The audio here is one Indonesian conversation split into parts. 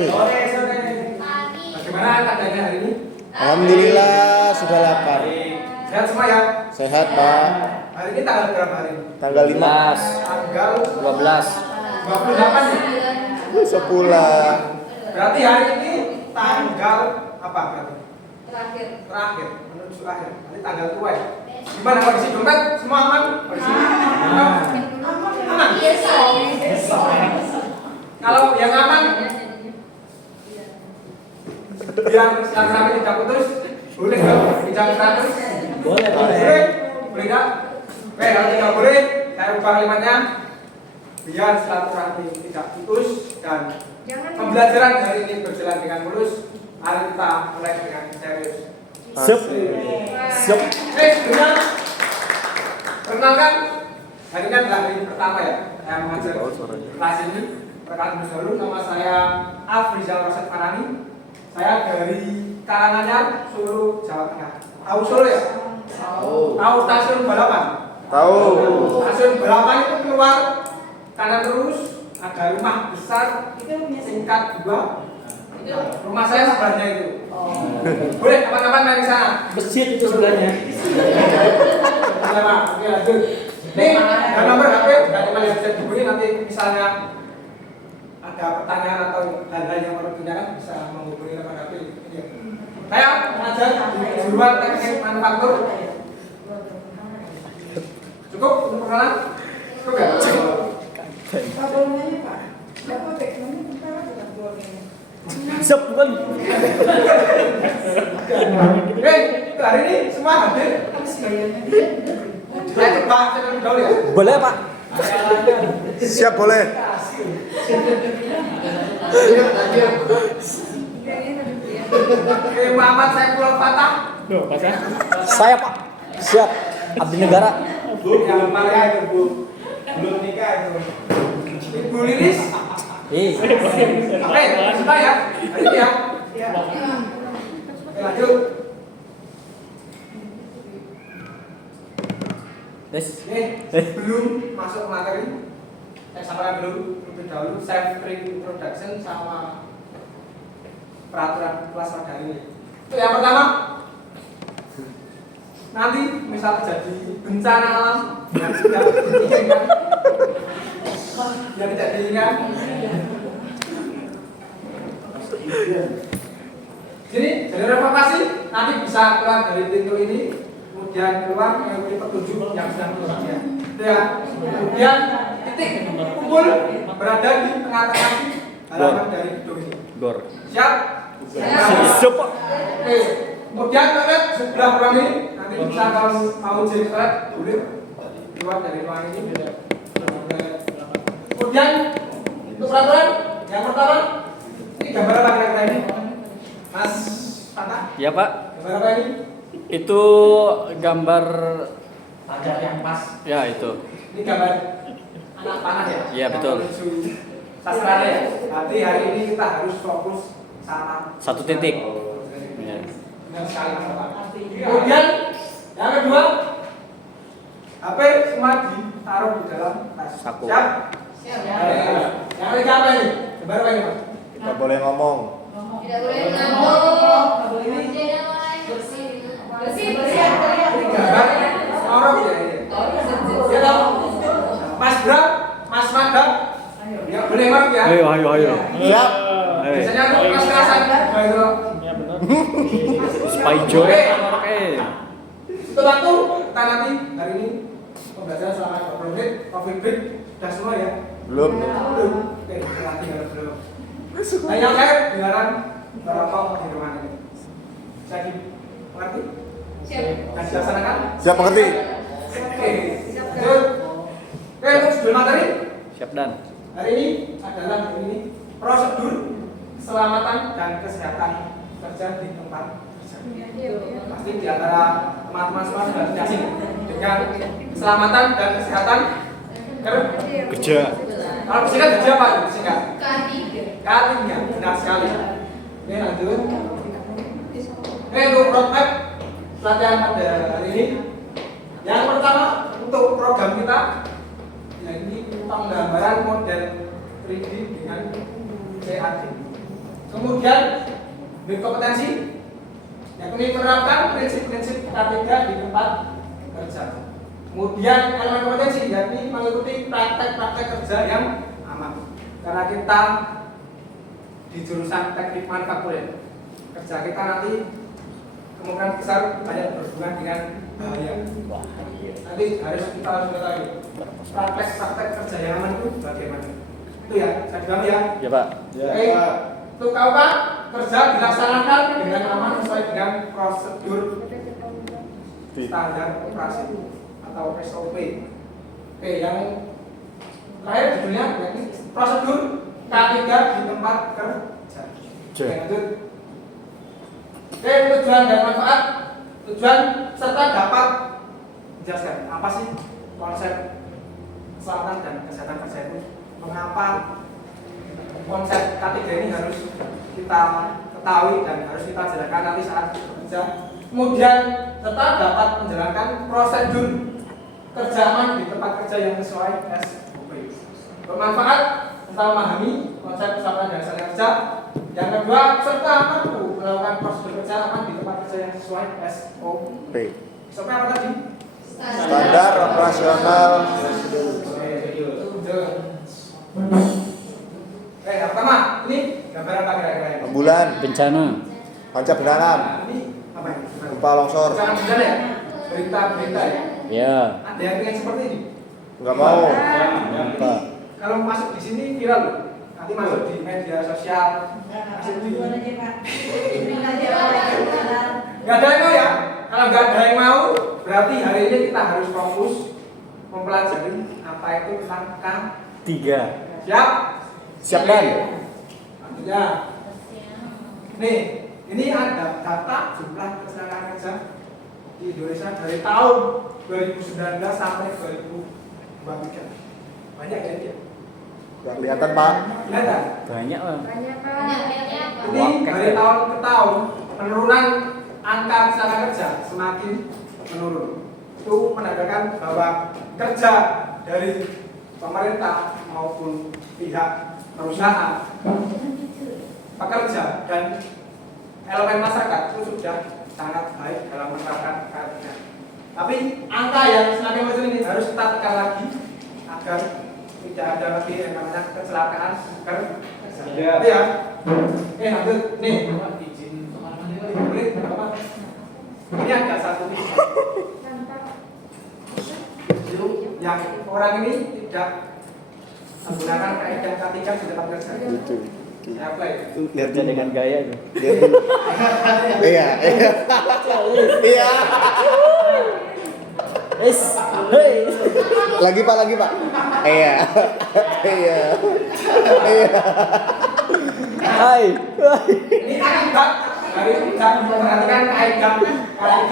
sore. Sore. Bagaimana keadaannya hari ini? Alhamdulillah sudah lapar. Sehat semua ya? Sehat, Pak. Hari ini tanggal berapa hari ini? Tanggal 5. Tanggal 12. 28 ya? Sepulang. Berarti hari ini tanggal apa berarti? Terakhir. Terakhir, menuju akhir. Nanti tanggal tua ya? Gimana kondisi dompet? Semua aman? Kondisi? Aman? Biasa. Kalau yang aman, biar sampai tidak putus, boleh nggak? Tidak putus? Boleh. Boleh nggak? Oke, kalau tidak boleh, saya ubah kalimatnya. Biar silaturahmi tidak putus dan pembelajaran hari ini berjalan dengan mulus. Mari kita mulai dengan serius. Sep. Sebelumnya, perkenalkan, hari ini adalah hari pertama ya saya mengajar kelas ini. Perkenalkan dulu, nama saya Afrizal Rosyad Farani. Saya dari Karanganyar, Solo, Jawa Tengah. Tahu Solo ya? Tahu stasiun balapan? Tahu. Stasiun balapan itu keluar kanan terus, ada rumah besar tingkat 2. Rumah saya sebelahnya itu. Boleh kapan-kapan main di sana. Masjid itu sebelahnya. Ya Pak, oke lanjut. Ini dan nomor HP, dan email yang bisa dihubungi nanti misalnya ada pertanyaan atau hal-hal yang perlu ditanyakan bisa menghubungi nomor HP ini. Saya mengajar di kejuruan teknik manufaktur. Cukup untuk perkenalan? Cukup ya? Sep bukan. Hari ini semua hadir. Saya coba dulu ya. Boleh, Pak. Siap, boleh. Muhammad Saifullah Fatah. Saya, Pak. Siap. Abdi negara. Yang paling itu Bu. Belum nikah itu. Ibu Lilis. Oke, sudah ya. Hari ini ya. Oke, lanjut. Yes. Sebelum masuk materi, saya sampaikan dulu terlebih dahulu self introduction sama peraturan kelas pada hari ini. Itu yang pertama, nanti misal terjadi bencana alam yang tidak diinginkan, yang tidak diinginkan. Jadi jalur evakuasi nanti bisa keluar dari pintu ini, kemudian keluar mengikuti petunjuk yang sudah tersedia. Ya. Kemudian titik kumpul berada di tengah-tengah halaman dari gedung ini. Gor. Siap? Siap, Pak. Oke. Kemudian toilet sebelah ruang ini. Nanti bisa kalau mau jadi toilet boleh keluar dari ruang ini. Kemudian untuk peraturan yang pertama, ini gambar apa kira-kira ini? Mas Tata? Ya, Pak. Gambar apa ini? Itu gambar Pajak yang pas. ya itu. Ini gambar anak panah ya? Iya, betul. Sastranya ya. Berarti hari ini kita harus fokus sama Satu titik. Ya. Benar sekali Mas Bapak. Kemudian yang kedua, HP semua ditaruh di dalam tas. Saku. Siap? Siap. Yang ketiga apa ini? Gambar apa ini Mas? Tidak boleh ngomong. Tidak boleh ngambek. Bersih. Ini gambar orang ya ini. Ya toh? Mas Bram, Mas Manda, ya boleh Mas ya. Ayo. Siap. Biasanya tuh keras-kerasan. Itu. Spy Joy. Oke. Untuk waktu kita nanti hari ini pembelajaran selama 20 menit, coffee break, sudah semua ya? Belum. Belum. Oke, nanti harus belum. Nah, yang saya dengaran berapa di ruangan ini? Saya mengerti? Siap. Dan dilaksanakan? Siap, mengerti. Oke. Lanjut. Oke, untuk judul materi Siap dan. hari ini adalah ini prosedur keselamatan dan kesehatan kerja di tempat kerja. Pasti di antara teman-teman semua sudah tidak asing dengan keselamatan dan kesehatan Kerja. Kalau singkat kerja apa? Singkat. K3. Benar sekali. Oke, lanjut. Oke, untuk roadmap pelatihan pada hari ini. Yang pertama untuk program kita, ya ini penggambaran model 3D dengan CAD. Kemudian berkompetensi, yakni menerapkan prinsip-prinsip K3 di tempat kerja. Kemudian elemen kompetensi, yakni mengikuti praktek-praktek kerja yang aman. Karena kita di jurusan teknik manufaktur, kerja kita nanti kemungkinan besar banyak berhubungan dengan bahaya. Nanti harus kita ketahui praktek-praktek kerja yang aman itu bagaimana. Itu ya, saya bilang ya. Ya Pak. Oke, untuk kau Pak, kerja dilaksanakan dengan aman sesuai dengan prosedur standar operasi atau SOP. Oke, yang terakhir judulnya yakni prosedur K3 di tempat kerja. Lanjut. Oke, tujuan dan manfaat. Tujuan serta dapat menjelaskan apa sih konsep keselamatan dan kesehatan kerja itu. Mengapa konsep K3 ini harus kita ketahui dan harus kita jalankan nanti saat bekerja. Kemudian serta dapat menjalankan prosedur kerja aman di tempat kerja yang sesuai SOP. Bermanfaat kita memahami konsep keselamatan dan kesehatan kerja. Yang kedua, serta mampu melakukan prosedur kerja aman di tempat kerja yang sesuai SOP. SOP apa tadi? Standar operasional. Yang pertama, ini gambar apa kira-kira? Bulan. Bencana. Panca benanam. Ini apa ini? Gempa longsor. Bencana bencana ya? Berita-berita ya? Ya. Ada yang pengen seperti ini? Enggak mau. Apa? Kalau masuk di sini viral loh. Nanti masuk di media sosial. Masuk di. Gak ada yang mau ya? Kalau gak ada yang mau, berarti hari ini kita harus fokus mempelajari apa itu langkah 3. siap. Siapkan. Artinya, nih, ini ada data jumlah kecelakaan kerja di Indonesia dari tahun 2019 sampai 2023. Banyak ya dia. Enggak kelihatan, Pak. Kelihatan? Banyak Pak. Ini dari tahun ke tahun penurunan angka kecelakaan kerja semakin menurun. Itu menandakan bahwa kerja dari pemerintah maupun pihak perusahaan, pekerja dan elemen masyarakat itu sudah sangat baik dalam menerapkan K3. Tapi angka yang semakin kecil ini harus kita tekan lagi agar tidak ada lagi yang namanya kecelakaan kerja. Ya. Lanjut nih. Ini ada satu titik. Yang orang ini tidak menggunakan kaidah K3 di tempat kerja. Itu. Saya play. Lihat Kerja dengan gaya itu. Lihat dulu. Iya, iya. Iya. Hei. Lagi, Pak, lagi, Pak. Iya. Iya. Iya. Hai. Ini akibat dari tidak memperhatikan kaidah K3.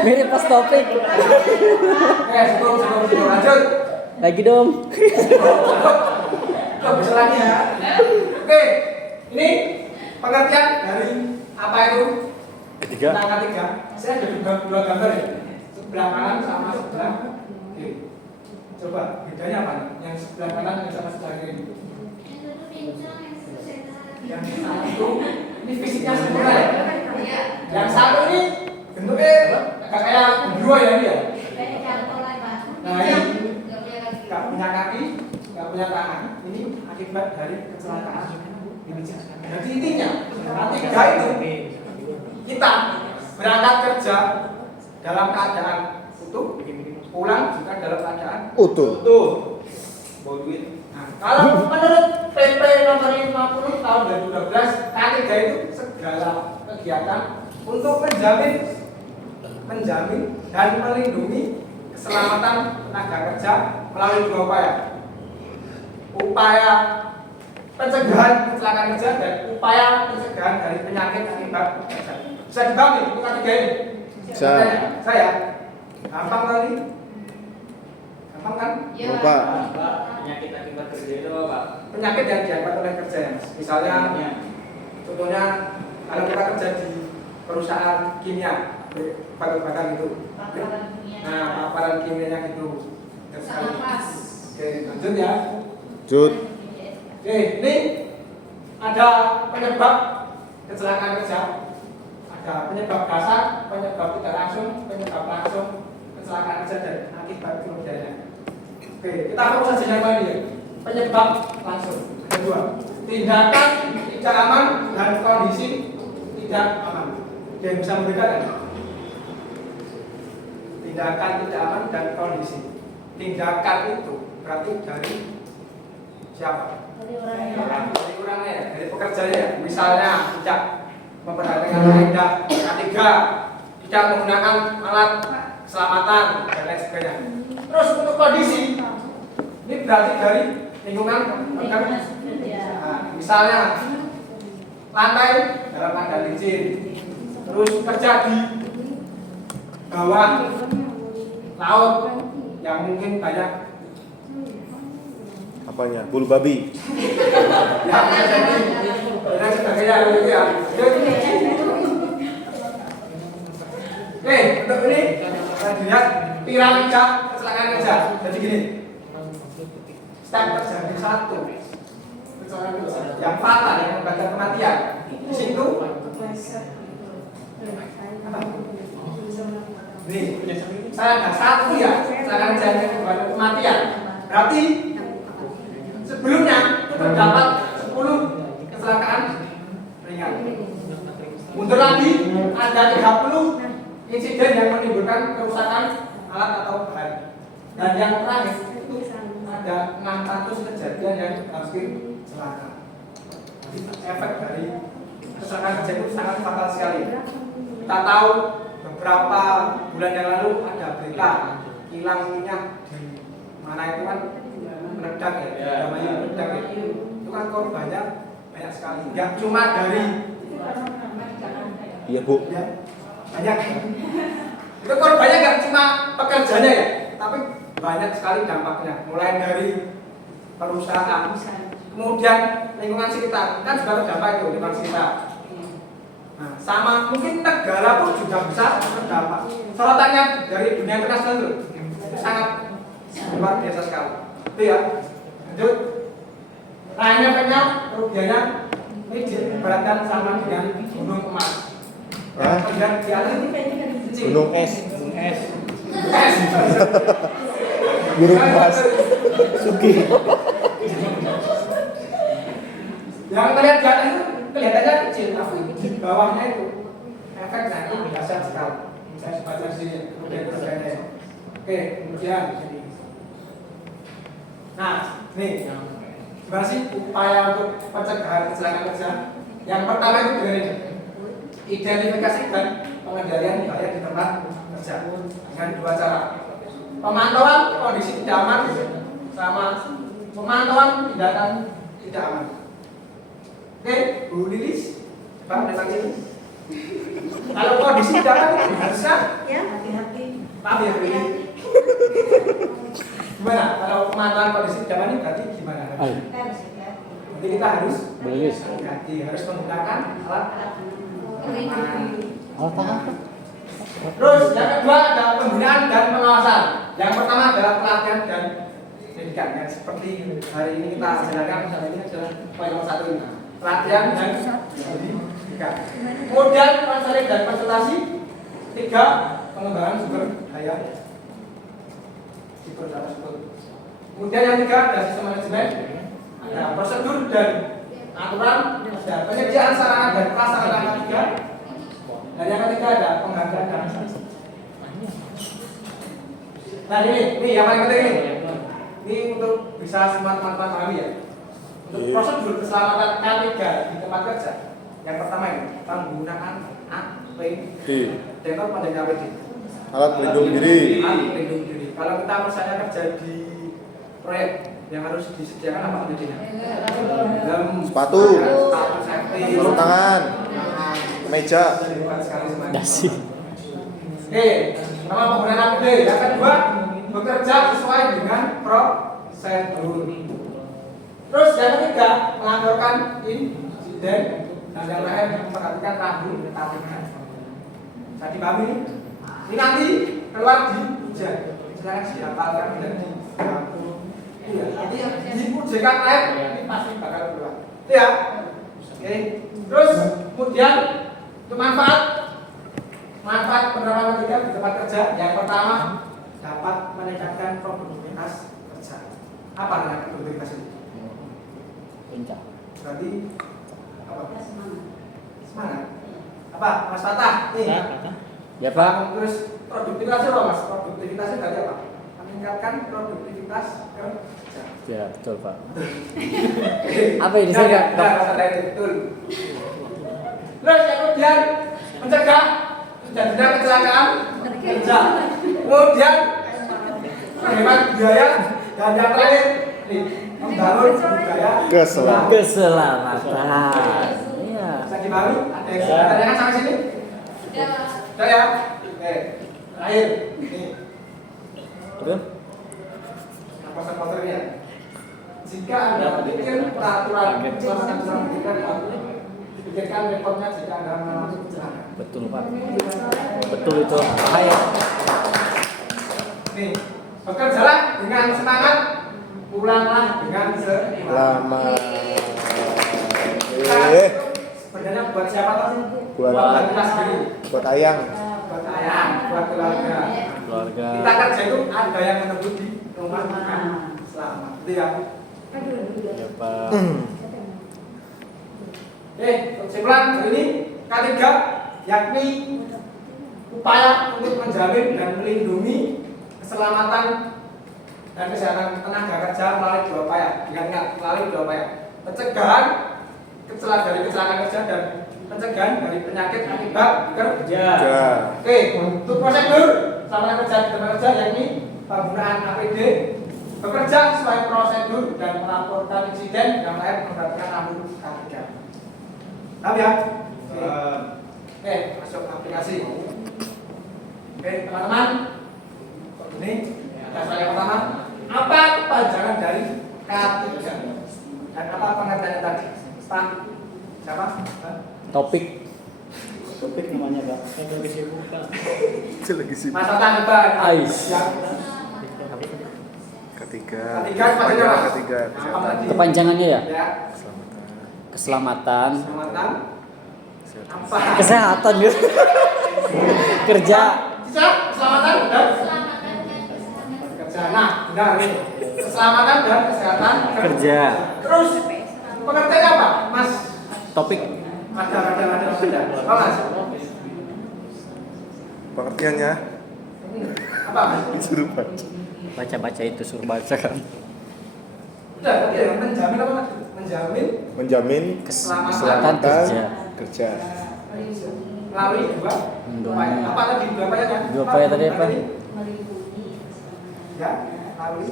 Mirip pas topik. Sebelum lanjut. Lagi dong. Kok bisa lagi ya? Oke, ini pengertian dari apa itu? Ketiga. Tentang K3. Saya ada dua gambar ya, sebelah kanan sama sebelah kiri. Coba bedanya apa nih? Yang sebelah kanan dan sama sebelah kiri. Yang satu itu ini fisiknya sempurna ya. Yang satu ini bentuknya agak kayak dua ya dia. Nah ini nggak punya kaki, nggak punya tangan. Ini akibat dari kecelakaan ini. Jadi intinya K3 itu kita berangkat kerja dalam keadaan utuh, pulang juga dalam keadaan Utuh. bawa duit. Nah, kalau menurut PP nomor 50 tahun 2012, K3 itu segala kegiatan untuk menjamin dan melindungi keselamatan tenaga kerja melalui dua upaya. Upaya pencegahan kecelakaan kerja dan upaya pencegahan dari penyakit akibat kerja. Bisa dibagi untuk K3 ini? Bisa. Saya gampang kali. Gampang kan? Lupa. Penyakit akibat kerja itu apa? Penyakit yang diakibat oleh kerja ya. Misalnya contohnya kalau kita kerja di perusahaan kimia, bahan-bahan itu. Nah, paparan kimianya gitu. Oke, lanjut ya. Jut. Oke, ini ada penyebab kecelakaan kerja. Ada penyebab dasar, penyebab tidak langsung, penyebab langsung, kecelakaan kerja dan akibat kerugiannya. Oke, kita fokus saja yang tadi ya. Penyebab langsung. Kedua, tindakan tidak aman dan kondisi tidak aman. Dia bisa membedakan. Tindakan tidak aman dan kondisi. Tindakan itu berarti dari siapa? Dari orangnya, dari pekerjanya. Misalnya tidak memperhatikan kaidah ketiga, tidak menggunakan alat keselamatan dan lain sebagainya. Terus untuk kondisi, ini berarti dari lingkungan pekerja. Nah, misalnya lantai dalam keadaan licin, terus kerja di bawah laut yang mungkin banyak Apanya? Bulu babi. ya bisa jadi dan sebagainya gitu ya. Oke, untuk ini kita lihat piramida kecelakaan kerja. Jadi gini, step terjadi satu kecelakaan kerja yang fatal yang mengakibatkan kematian. Di situ nih, saya ada satu ya kecelakaan kerja yang mengakibatkan kematian. Berarti sebelumnya itu terdapat 10 kecelakaan ringan. Mundur lagi ada 30 insiden yang menimbulkan kerusakan alat atau bahan. Dan yang terakhir itu ada 600 kejadian yang hampir celaka. Jadi efek dari kecelakaan kerja itu sangat fatal sekali. Kita tahu beberapa bulan yang lalu ada berita hilang minyak di mana itu kan meledak ya, namanya meledak ya. Itu kan korbannya banyak sekali. Gak cuma dari Iya, Bu. ya, banyak. Itu korbannya gak cuma pekerjanya ya, tapi banyak sekali dampaknya. Mulai dari perusahaan, kemudian lingkungan sekitar kan juga terdampak itu lingkungan sekitar. Nah, sama mungkin negara pun juga bisa terdampak. Sorotannya dari dunia internasional itu sangat luar biasa sekali. Itu ya. Lanjut. Lainnya efeknya kerugiannya ini diibaratkan sama dengan gunung emas. Hah? Kemudian di atas ini kecil. Gunung es. Es. Gunung emas. Sugi. Yang terlihat di atas itu kelihatannya kecil, tapi di bawahnya itu efeknya itu dahsyat sekali. Saya baca di sini kerugian-kerugiannya. Oke, kemudian nah, nih gimana sih upaya untuk pencegahan kecelakaan kerja? Yang pertama itu dengan ini, identifikasi dan pengendalian bahaya di tempat kerja dengan 2 cara. Pemantauan kondisi tidak aman sama pemantauan tindakan tidak aman. Oke, Bu Lilis, Bang Desak ini. Kalau kondisi tidak aman harusnya Ya, hati-hati. maaf ya Bu Lilis. Gimana? Kalau pemantauan kondisi tidak aman berarti gimana? Jadi kita harus hati-hati, harus menggunakan alat pengaman. Terus yang kedua ada pembinaan dan pengawasan. Yang pertama adalah pelatihan dan pendidikan. Yang seperti hari ini kita jalankan, misalnya ini adalah poin nomor 1 ini. Pelatihan dan pendidikan. Kemudian konseling dan konsultasi. 3, pengembangan sumber daya tersebut. Kemudian yang 3 ada sistem manajemen, ada prosedur dan aturan, ada penyediaan sarana dan prasarana ketiga, dan yang ketiga ada penghargaan dan sanksi. Nah ini yang paling penting ini untuk bisa semua teman-teman pahami ya. Untuk prosedur keselamatan K3 di tempat kerja, yang pertama ini penggunaan APD. Dengar pendengar APD. Alat pelindung diri. Alat pelindung diri. Kalau kita misalnya kerja di proyek yang harus disediakan apa pendidikan? Helm, Sepatu. safety, Sarung tangan. Meja. Dasi. Oke, nama penggunaan APD. Yang kedua, bekerja sesuai dengan prosedur. Terus yang ketiga, melaporkan insiden dan yang terakhir memperhatikan rambu tatikan. Saya dipahami? Ini nanti keluar di ujian. Silakan dihafalkan dan Iya, di UJK Lab ini pasti bakal keluar. Itu ya. Oke. Terus kemudian untuk manfaat penerapan ketiga di tempat kerja yang pertama dapat meningkatkan produktivitas kerja. Apa namanya produktivitas ini? Puncak. Berarti apa? Semangat. Apa? Mas Fatah? Nih. Ya Pak. Terus produktivitasnya apa Mas? Produktivitasnya tadi apa? Meningkatkan produktivitas kerja. Ya betul Pak. Apa ini saya nggak? Nah, betul. Terus yang kemudian mencegah terjadinya kecelakaan kerja. Kemudian menghemat biaya dan yang terakhir nih, membangun budaya Keselamatan. Iya. Bisa dibangun? Ada yang tanyakan sampai sini? Sudah ya? Oke. Terakhir nih. Terus? Poster-posternya. Jika Anda memikir peraturan pikirkan rekodnya jika Anda mengalami kecelakaan. Betul Pak. Betul itu. Bahaya. Nih, bekerjalah dengan semangat, pulanglah dengan Lama. Sebenarnya buat siapa sih? Buat kita sendiri. buat ayang. Buat ayah, buat keluarga. Keluarga. Kita kerja itu ada yang menunggu di rumah makan. Selamat. Itu ya. Ya Pak. Kesimpulan hari ini K3 yakni upaya untuk menjamin dan melindungi keselamatan dan kesehatan tenaga kerja melalui dua upaya. Ingat-ingat, melalui dua upaya. Pencegahan dari kecelakaan kerja dan pencegahan dari penyakit akibat kerja. Ya. Oke, untuk prosedur selama kerja di tempat kerja yakni penggunaan APD, bekerja sesuai prosedur dan melaporkan insiden yang lain menggunakan rambu K3. Paham ya? Oke, masuk aplikasi. Oke, teman-teman. Ini dasar yang pertama. Apa kepanjangan dari K3? Dan apa pengertiannya tadi? Pak, siapa? Topik. Topik namanya Pak. Saya lagi sibuk Pak. Itu lagi sih. Masa tanggapan. Ais. Ketiga. Ketiga. Kepanjangannya ya? Ya. Keselamatan. Keselamatan. Apa? Kesehatan ya. Kerja. Keselamatan dan kerja. Nah, benar nih. Keselamatan dan kesehatan Kerja. Terus pengertiannya apa, Mas? Topik. Ada. Oh, Mas. Pengertiannya Apa, Mas? disuruh baca. Baca-baca itu suruh baca kan. Udah, tadi ya, menjamin apa, Mas? Menjamin Keselamatan kerja. kerja. Melalui dua upaya. Apa tadi dua upaya kan? Dua upaya tadi apa? Ya, melalui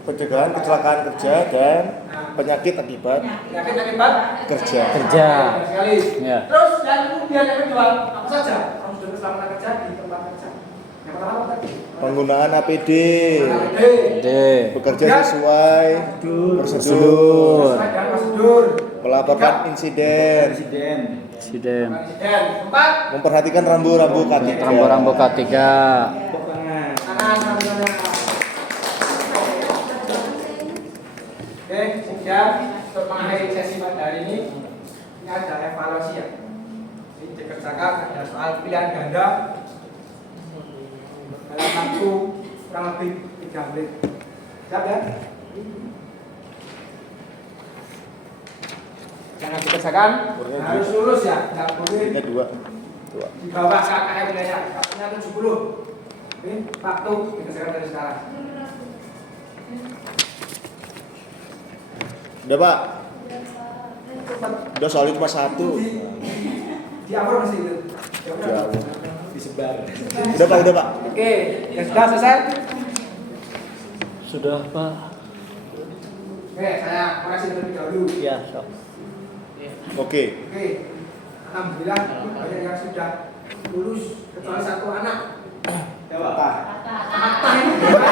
Pencegahan kecelakaan kerja dan penyakit akibat penyakit akibat kerja. Kerja. Sekali. Ya. Terus yang kemudian yang kedua, apa saja prosedur keselamatan kerja di tempat kerja? Yang pertama apa tadi? Penggunaan APD. D. Bekerja sesuai prosedur. Prosedur. Sesuai dengan prosedur. Melaporkan insiden. Insiden. Insiden. Empat. Memperhatikan rambu-rambu K3. Rambu-rambu K3. Tangan, rambu-rambu. Oke, kemudian untuk mengakhiri sesi pada hari ini ada evaluasi ya. Ini dikerjakan ada soal pilihan ganda dalam waktu kurang lebih 3 menit. Siap ya? Jangan dikerjakan, harus lulus ya, nggak boleh Ini dua. di bawah KKM wilayah, katanya 70. Ini waktu dikerjakan dari sekarang. Udah Pak. Udah soalnya cuma satu. Di awal masih itu. Jauh. Disebar. Udah Pak. Oke, ya sudah selesai. Sudah Pak. Oke, saya koreksi terlebih dahulu. Ya, sok. Oke. Oke, alhamdulillah banyak yang sudah lulus kecuali satu anak. Pak. Anak ini gimana?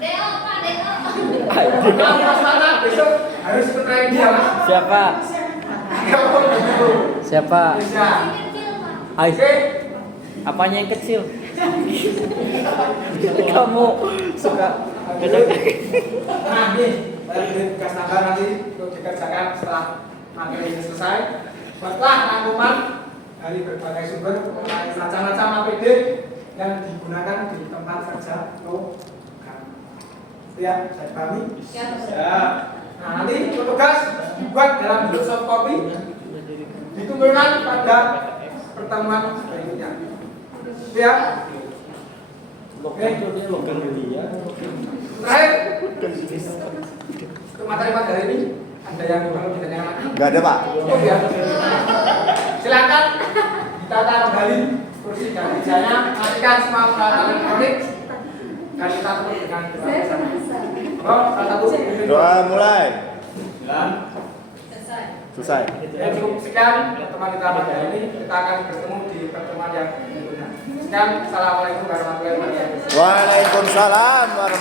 Deo, Pak, Deo. Mas Mata besok harus ikut training dia mas. Siapa? Siapa? Bisa. Ais. Oke, Apanya yang kecil? Kamu suka Nah, nih, saya beri tugas tambahan nanti untuk dikerjakan setelah materi ini selesai. Buatlah rangkuman dari berbagai sumber mengenai macam-macam APD yang digunakan di tempat kerja program. Ya, saya pahami. Siap. Ya. Nah, nanti tugas buat dalam bentuk soft copy dikumpulkan pada pertemuan berikutnya. Ya. Oke. Logan dia. Terakhir, untuk materi-materi ini ada yang perlu ditanyakan lagi? Nggak ada, Pak. Cukup ya. Silakan ditata kembali kursi dan mejanya, matikan semua peralatan elektronik dan kita tutup dengan doa bersama. Oh, salah satu. Doa mulai. Selesai. Selesai. Ya, cukup sekian pertemuan kita pada hari ini. Kita akan bertemu di pertemuan yang berikutnya. Sekian, assalamualaikum warahmatullahi wabarakatuh. Waalaikumsalam warahmatullahi